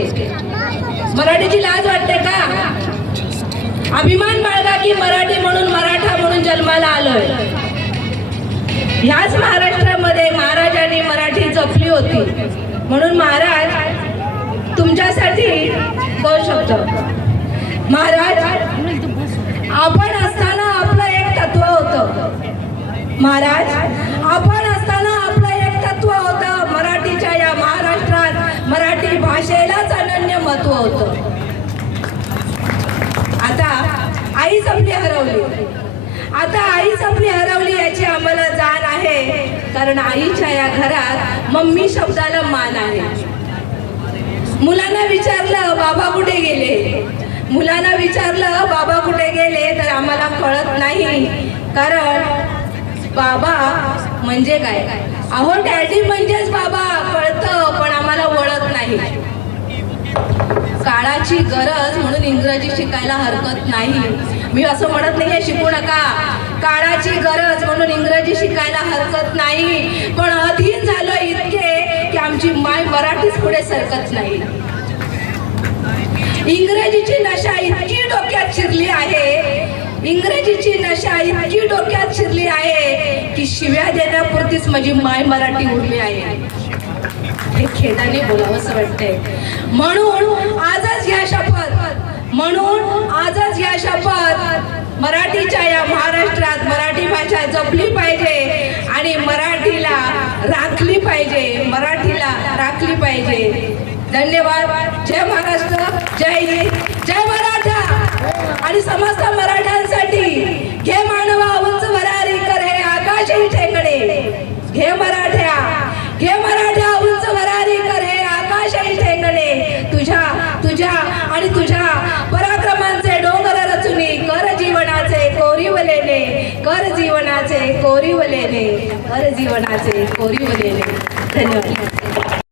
होते. मराठीची लाज वाटते का? अभिमान बाळगा की मराठी म्हणून, मराठा म्हणून जन्माला आलोय. ह्याच महाराष्ट्रामध्ये महाराजांनी मराठी जपली होती. म्हणून महाराज तुमच्यासाठी दोन शब्द. महाराज, आपण असताना आपलं एक तत्व होतं. महाराज, आपण असताना आपलं एक तत्व होतं. मराठीच्या या महाराष्ट्रात मराठी भाषेलाच अनन्य महत्व होतं. आता आईच आपली हरवली. आता आईच आपली हरवली याची आम्हाला जाण आहे. कारण आईच्या या घरात मम्मी शब्दाला मान आहे. मुलांना विचारलं बाबा कुठे गेले, मुलांना विचारलं बाबा कुठे गेले, तर आम्हाला कळत नाही. कारण बाबा म्हणजे काय? अहो डॅडी म्हणजेच बाबा कळतं, पण आम्हाला वळत नाही. काळाची गरज म्हणून इंग्रजी शिकायला हरकत नाही. मी असं म्हणत नाहीये शिकू नका. काळाची गरज म्हणून इंग्रजी शिकायला हरकत नाही. पण अधीन झालं इतके की आमची माय मराठीच पुढे सरकत नाही. इंग्रजीची नशा इतकी डोक्यात शिरली आहे, इंग्रजीची नशा इतकी डोक्यात शिरली आहे की शिव्या देण्यापुरतीच माझी माय मराठी उरली आहे. हे खेदाने बोलावंसं वाटतंय. म्हणून आजच घ्या शपथ, म्हणून आजच घ्या शपथ. मराठीच्या या महाराष्ट्रात मराठी भाषा जपली पाहिजे आणि मराठीला राखली पाहिजे, मराठीला राखली पाहिजे. धन्यवाद. जय महाराष्ट्र, जय हिंद, जय मराठा. आणि समस्त मराठ्यांसाठी घे मानवा उंच भरारी कर हे आकाशी ठेंगणे. घे मराठ्या, घे मराठ्या उंच भरारी कर हे आकाशी ठेंगणे. तुझ्या तुझ्या आणि तुझ्या पराक्रमांचे डोंगर रचुनी कर जीवनाचे कोरीवलेले, कर जीवनाचे कोरीवलेले, कर जीवनाचे कोरीवलेले. धन्यवाद.